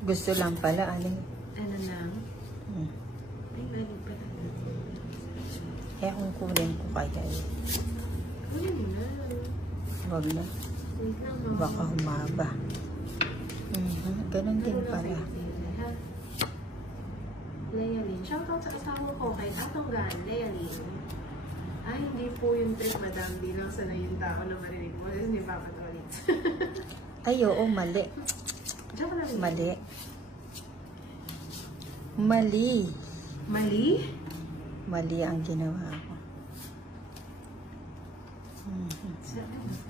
Gusto lang pala, ano? Ano lang? Ay, mali pala. Eh, kung kunin ko kaya eh. Kunin mo na. Huwag na. Wait lang, no? Baka humaba. Ganon din pala. Lealyn. Shoutout sa asawa ko kay Tatonggan, Lealyn. Ay, hindi po yung trip, madam. Di lang sana yung tao na marinig mo. Kasi hindi pa ulit. Ay, oo, mali. Joke lang. Mali. Mali. Mali? Mali ang ginawa ko.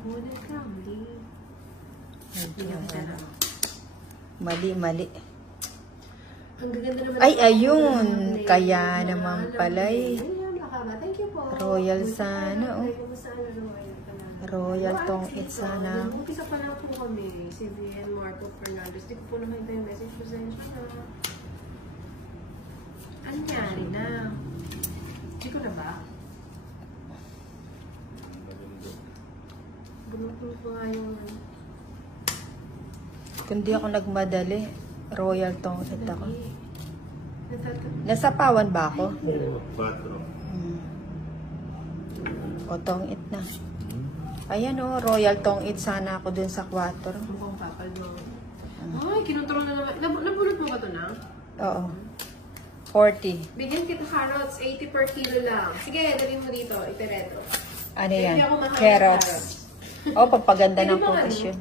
Kunin ka, mali. Mali, mali. Ang gaganda naman. Ay, ayun. Kaya naman pala eh. Thank you po. Royal sana, oh. Royal tong it sana. Umpisa pa lang po kami. Si Vian Marco Fernandez. Di ko po naman yung message ko sa inyo. Ano nangyari na? Hindi ko na ba? Bunot ko nga yung... Kung di ako nagmadali, royal tong it ako. Nasa pawan ba ako? 4. O tong it na. Ayan o, royal tong it sana ako dun sa 4. Mukhang papal mo. Ay, kinontrol na naman. Nabulot mo ba ito na? Oo. 40. Bigyan kita carrots, 80 per kilo lang. Sige, dali mo dito, ipireto. Ano yan? Carrots. O, pagpaganda ng photos yun.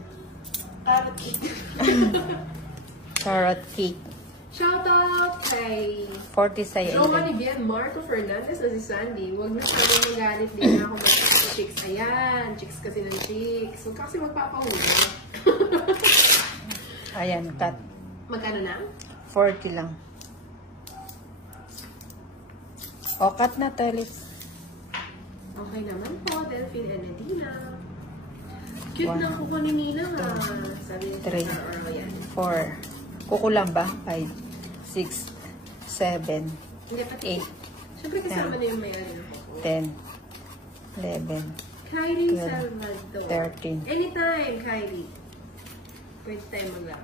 Carrot cake. Carrot cake. Shoutout kay 40 sa'yo. Roma ni Bian Marco Fernandez na si Sandy. Huwag na kami magalit din ako sa chicks. Ayan, chicks kasi ng chicks. Huwag kasi magpapahuli. Ayan, cut. Magkano na? 40 lang. O, cut na to, Liz. Okay naman po, Delphine and Edina. Cute na ako ni Nina nga. 3, 4. Kukulang ba? 5, 6, 7, 8, Siyempre kasama na yung may-ari ng kuko. 10, 11, Kylie 12, Salvador. 13. Anytime, Kylie. Pwede tayo mag-lang.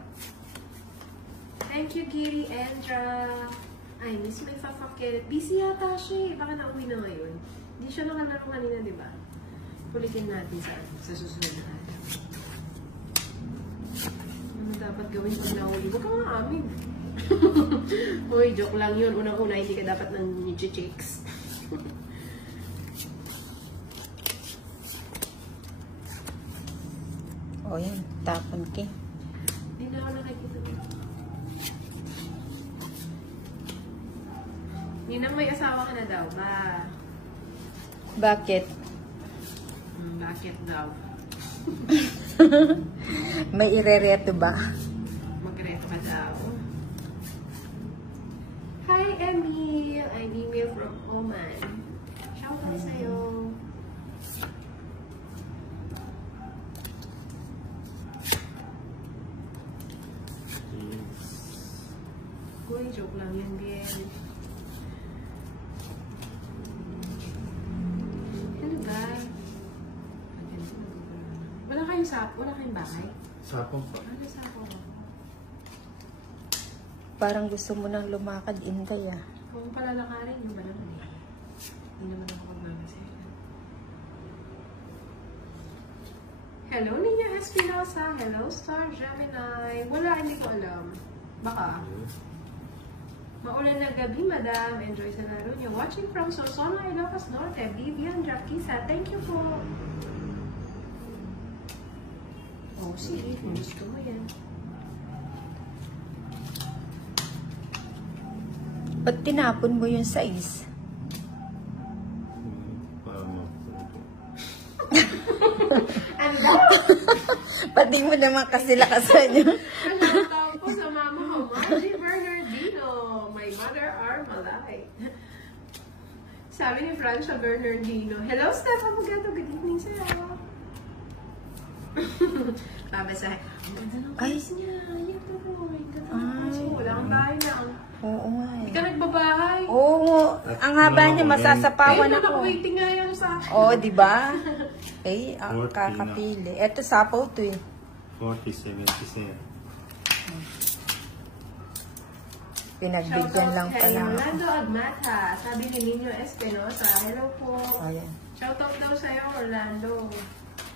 Thank you, Giri Andra. Ay, miss may fafakirit. Busy yata siya eh. Baka nauwi na ngayon. Hindi siya nakalaro kanina, di ba? Pulitin natin sa susunod na araw. Ano dapat gawin pag nauwi? Huwag ka nga amin. Hoy, joke lang yun. Unang-una, hindi ka dapat ng chicks. O yan, tapon ki. Hindi na ako nakikita. Ninang may asawa ka na daw ba? Bakit? Bakit daw? May irereto ba? Magreto ka daw. Hi, Emil! I'm Emil from Oman. Shout out sa'yo. Uy, joke lang yan, Biel. Ano ba? Wala kayong sapo? Wala kayong bahay? Sapong pa. Ano sapo? Parang gusto mo nang lumakad, Inday ah. Kung palalakarin, yung ba naman eh? Hindi naman ako magmamasaya. Hello, Nina Espinosa. Hello, Star Gemini. Wala, hindi ko alam. Baka. Maulan na gabi, madam. Enjoy sa laro niyo. Watching from Sosona, Ilocos Norte. Vivian Jaquisa. Thank you po. Oh, sige. Kung gusto mo yan. Ba't tinapon mo yung size? Para mapunto. Ano ba? Pati mo naman kasi lakasan yun. Shoutout po sa mama ko, Margie Bernardino. My mother Armalite. Sabi ni Francia Bernardino, hello, Steph Abogato. Good evening sa'yo. Babasa. Ang ganda ng place niya. Yan to po. Ang ganda ng place niya. Wala kang bahay na. Oo nga Hindi eh. ka nagbabahay. Oo, ang haba niya, masasapawan Ayun, ako. naka-waiting nga yan sa akin. Oo, di ba? Eh, ang 40 na. kakapili. Eto, sapaw to eh. 40, 77. Pinagbigyan lang kay pala. Orlando Agmata. Sabi ni Nino Espinosa. Hello po. Ayan. Shoutout daw sa'yo, Orlando.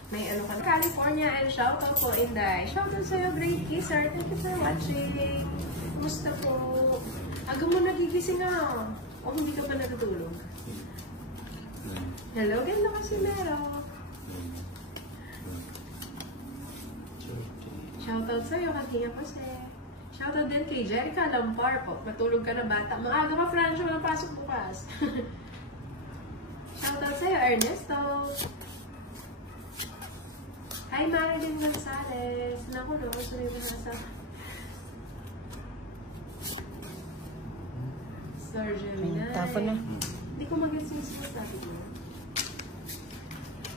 May ano ka. California and shoutout po, Inday. Shoutout sa'yo, Great Kisser. Thank you for watching. Kumusta po? Aga mo nagigising na. O hindi ka pa natutulog? Hello, ganda kasi meron. Shoutout sa'yo, Katinga Jose. Shoutout din kay Jerica Lampar po. Matulog ka na bata. Maaga ka, Francio, walang pasok bukas. Shoutout sa'yo, Ernesto. Hi, Marilyn Gonzalez. Naku, no, sorry mo nasa. Sir Gemini. Tapon na. Hindi ko mag-gets yung sinasabi mo.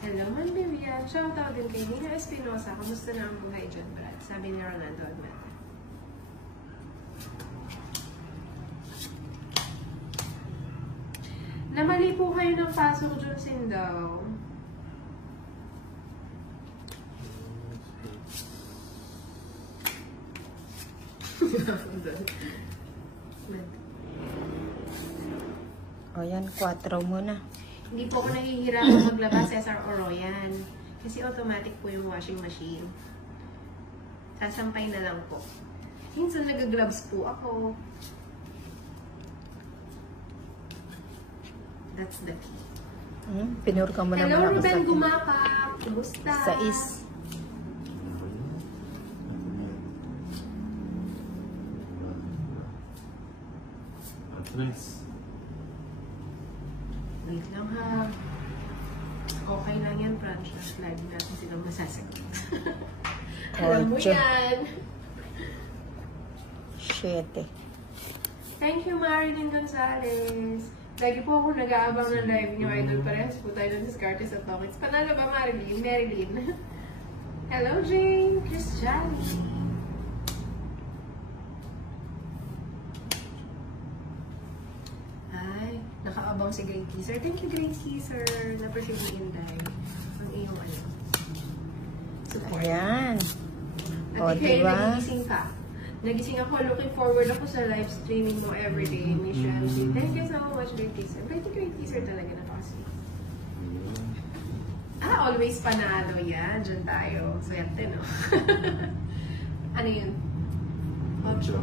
Hello, Mandivian. Shoutout din kay Nina Espinosa. Kamusta na ang buhay dyan, Brad? Sabi ni Rolando Agmata. Namali po kayo ng pasok dyan, Sindaw. O yan, 4 muna. Hindi po ako nahihirapang maglaba, Cesar Oroyan. Kasi automatic po yung washing machine. Sasampay na lang po. Minsan nag-gloves po ako. That's the key. Pinurka mo Hello, naman ako Ruben sa Gumapa. Kumusta? Sa is. Nice. Wait lang ha. Okay lang yan, Francis. Lagi natin silang masasagot. Alam mo Ocho. yan. 7. Thank you, Marilyn Gonzalez. Lagi po ako nag-aabang ng live niyo, idol. Parehas po tayo ng Discartes at Topics. Panalo ba, Marilyn? Marilyn. Hello, Jane. Christiane. Ay, nakaabang si Great Kisser. Thank you, Great Kisser. Na-appreciate mo yung live. Ang iyong ano. Support. Ayan. At O, ikaw diba? nagigising ka. Nagising ako, looking forward ako sa live streaming mo everyday, Miss Shamsi. Thank you so much, Great Kisser. Great Kisser talaga, napakasweet. Always panalo yan. Diyan tayo. Swerte, no? Ano yun? 8.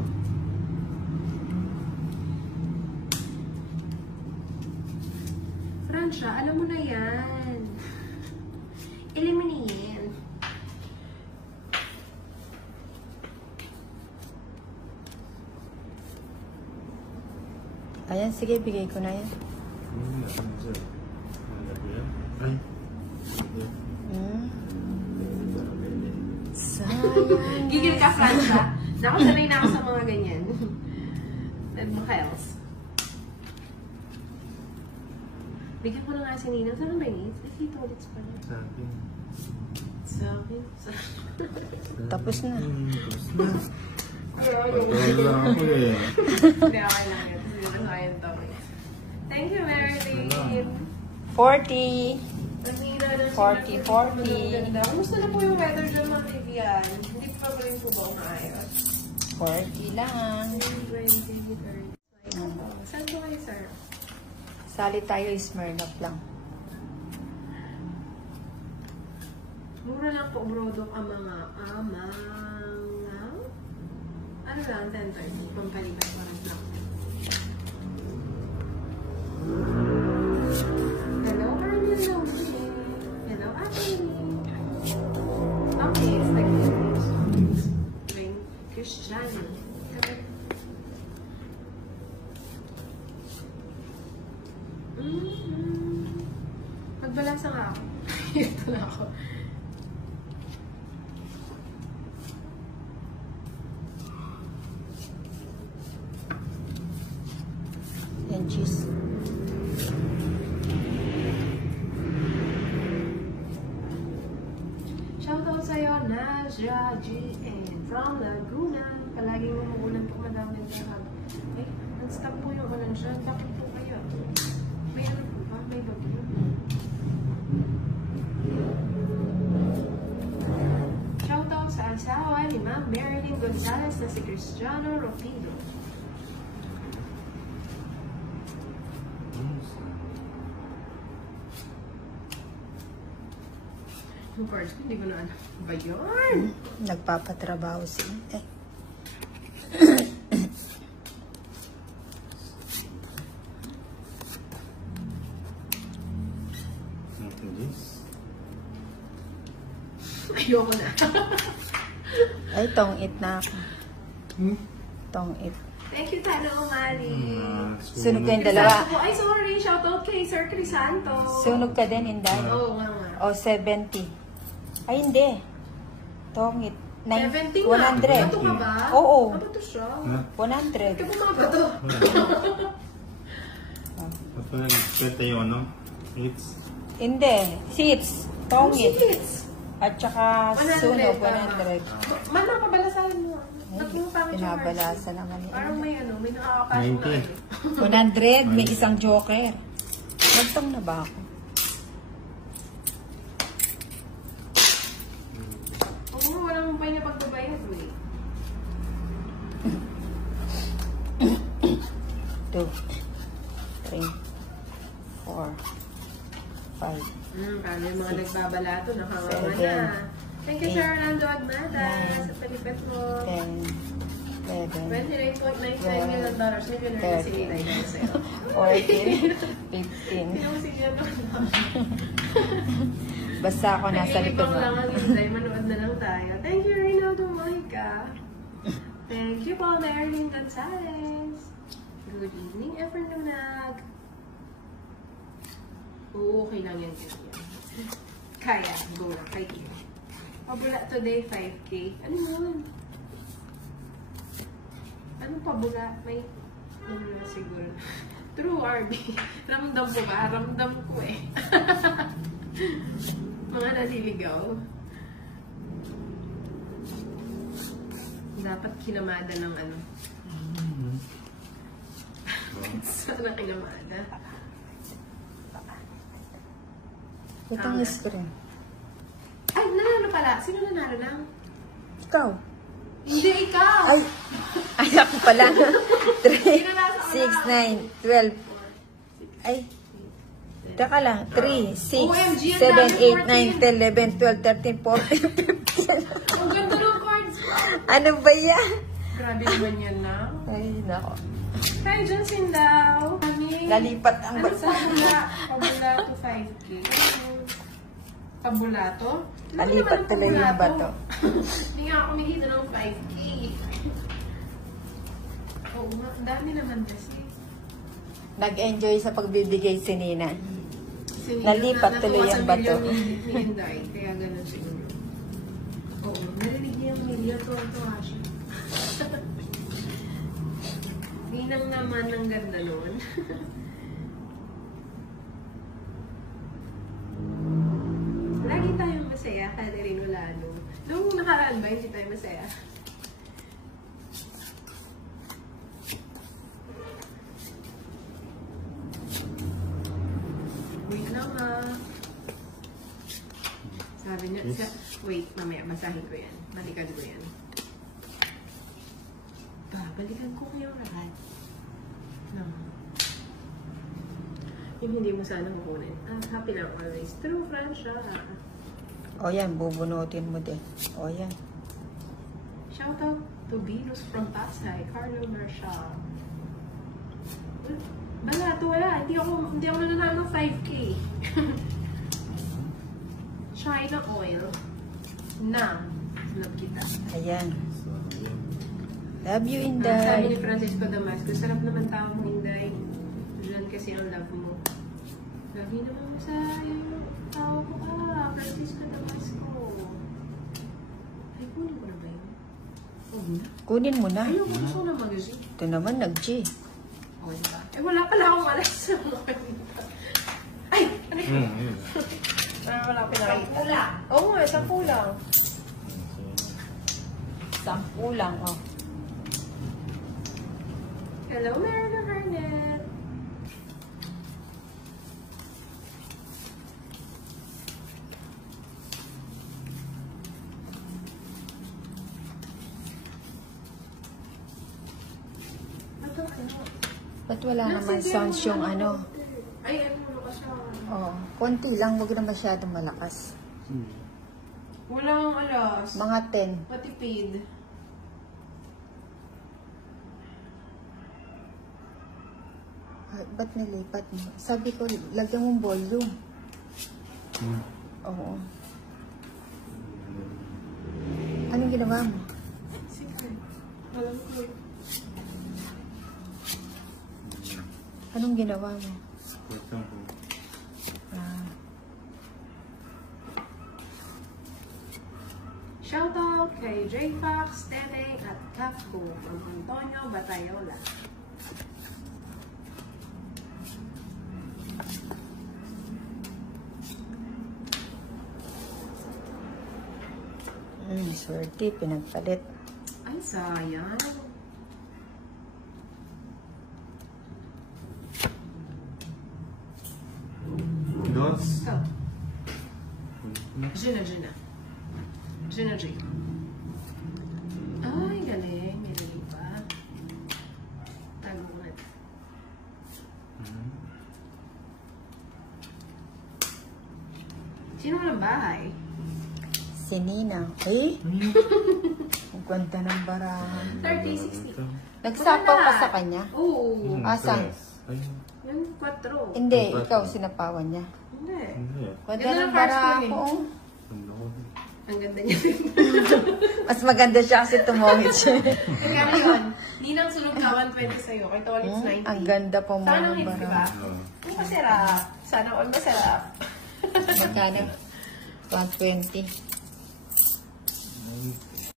Francia, alam mo na yan. Eliminate. Ayan, sige, bigay ko na yan. Ay. Sayang. Gigil ka, Francia. Naku, sanay na ako sa mga ganyan. Nagmakels. Bigyan ko na nga si Nina. Saan ba yun? Nakita ulit pa niya. Sa akin. Sa akin? Tapos na. Tapos na. Grabe. Pagkawala lang ako eh. Hindi, okay lang yun. Hindi naman kaya to. Thank you, Marilyn. 40. Ang hina na 40, 40. Kumusta na po yung weather dyan, mga Vivian? Hindi pa ba rin po ba umaayos? 40 lang. 20, 30. Saan po kayo, sir? Sali tayo, Smirnoff lang. Mura lang po, brodok ang mga amang... Ano lang, 10:30. Pampalibat ko lang lang. Hello, Arlene. Hello, Ate. Okay, it's like this. Christiane. Magbalansa nga ako. Ito na ako. Yan, cheese. Shoutout sa'yo, Nazja GN from Laguna. Palaging umuulan po, madami na ay, non-stop po yung ulan siya. Bakit po kayo? May ano po ba? May bagyo? Shoutout sa asawa ni Ma'am Marilyn Gonzalez na si Cristiano Ropido. Yung cards ko, hindi ko na alam. Ba yun? Nagpapatrabaho sila. Eh. After this. Ayoko na. Ay, tong-it na ako. Hmm? Tong-it. Thank you, Tano Umali. Sunog kayong dalawa. Ay, sorry. Shoutout kay Sir Crisanto. Sunog ka din, Inday. Oo nga nga. O, 70. Ay, hindi. Tong-it. 70 100. nga. Bato ka ba? Oo. Bato siya. 100. Ikaw mga bato. At pala nag-set yung ano? It's Hindi. Seats. Tong-it. At saka 100, sunog, tama. 100. Man, napabalasahan mo. Ay, Pangit yung pinabalasa naman cards. yun. Parang may ano, may nakakapasok na 90. 100, may isang joker. Magtong na ba ako? Oo, walang pa niya pagbabayad, wait. 2, 3, 4, 5. Paano yung mga nagbabalato, nakakama Seven, na. Thank you, Sir eight, Orlando Agmada, nine, sa palipat mo. 10, 11, 29.95 million dollars. Millionaire na si Eli dahil sa'yo. 14, 15. Sino mo si Gino? Basta ako nasa likod Nag-iibang lang mo. ang Inday, manood na lang tayo. Thank you, Reynaldo Mojica. Thank you po, Marilyn Gonzalez. Good evening, Efernunag. Oo, okay lang yan. Kaya, go lang, kay Kim. Pabula today, 5K. Ano yun? Anong pabula? May, siguro. True, RB. Ramdam ko ba? Ramdam ko eh. Mga naliligaw. Dapat kinamada ng ano. Sana kinamada. Itong screen. Ay, nanalo pala. Sino nanalo lang? Ikaw. Hindi, ikaw! Ay, ay ako pala. 3, 6, 9, 12. Ay, taka lang. 3, 6, OMG, 7, 8, 9, 10, 11, 12, 13, 14, 15. Ang ganda ng cards ko. Ano ba yan? Grabe naman yan na. Ay, nako. Hi, Johnson daw. Nalipat ang Ano bansa. pabula? Pabula to 5K. Pabula to? Nalipat tuloy yung bato. Hindi nga ako kumikita ng 5K. Oo nga, ang dami naman kasi. Nag-enjoy sa pagbibigay si Nina. Sinila Nalipat na tuloy natuwa ang sa bato. milyon ni Inday, kaya ganun siguro. Oo, narinig niya yung milyon. Tuwa siya. Ninang naman ang ganda nun. Lagi tayong masaya, kada rin wala no. Nung nakaraan ba, hindi tayo masaya? Wait lang ha. Sabi niya, wait, mamaya, basahin ko yan. Balikan ko yan. Balikan ko kayo lahat. No. Yung hindi mo sana kukunin. Happy lang always. True, Francia. O yan, bubunutin mo din. O yan. Shout out to Venus from Pasay, Carlo Marshall. Balato, wala. Hindi ako nananalo ng 5K. China oil. Na. Love kita. Ayan. Love you, Sabi Inday. ni Francisco Damasco, sarap naman tao mo, Inday. Diyan kasi ang love mo. Lagi naman mo sa yung tao ko ka, Francisco Damasco. Ay, kunin ko na ba yun? Oo na. Kunin mo na. Ayun, gusto ko na magazine. Ito naman, nag-G. O, diba? Eh, wala pala akong alas. Ay! Ano yun? ayun. Wala akong pinakita. Oo nga, 10 lang. 10 lang, oh. Hello, Marina Harnet. Ba't wala naman sounds yung ano? Ay, ano ka siya? Oh, konti lang, wag na masyadong malakas. Walang alas. Mga 10. Matipid. Ay, ba't nilipat mo? Sabi ko, lagyan mong volume. Hmm. Oo. Anong ginawa mo? Sige. Alam ko. Anong ginawa mo? Ito ko. Ah. Shoutout kay J. Fox, Tene at Kafko ng Antonio Batayola. Swerte, pinagpalit. Ay, sayang. Dos. Oh, Gina. Gina J. Ay, galing. Galing pa. Tago ko na. Sino walang bahay? Si Nina. Eh? Ang ganda ng barahan. 30-60. Nagsapaw ka sa kanya? Oo. Asan? Yung 4. Hindi, ikaw sinapawan niya. Hindi. Hindi. Ganda Ganda ng ng first barahan one ko. Ano ko? Ang ganda niya. Mas maganda siya kasi tumawid siya. Kaya yun, Ninang sunog ka 120 sa'yo. Kay Tolitz 90. Ang ganda po mo Sana ng hits, diba? barahan. Ang masarap. Sana all masarap. Magkano? 120.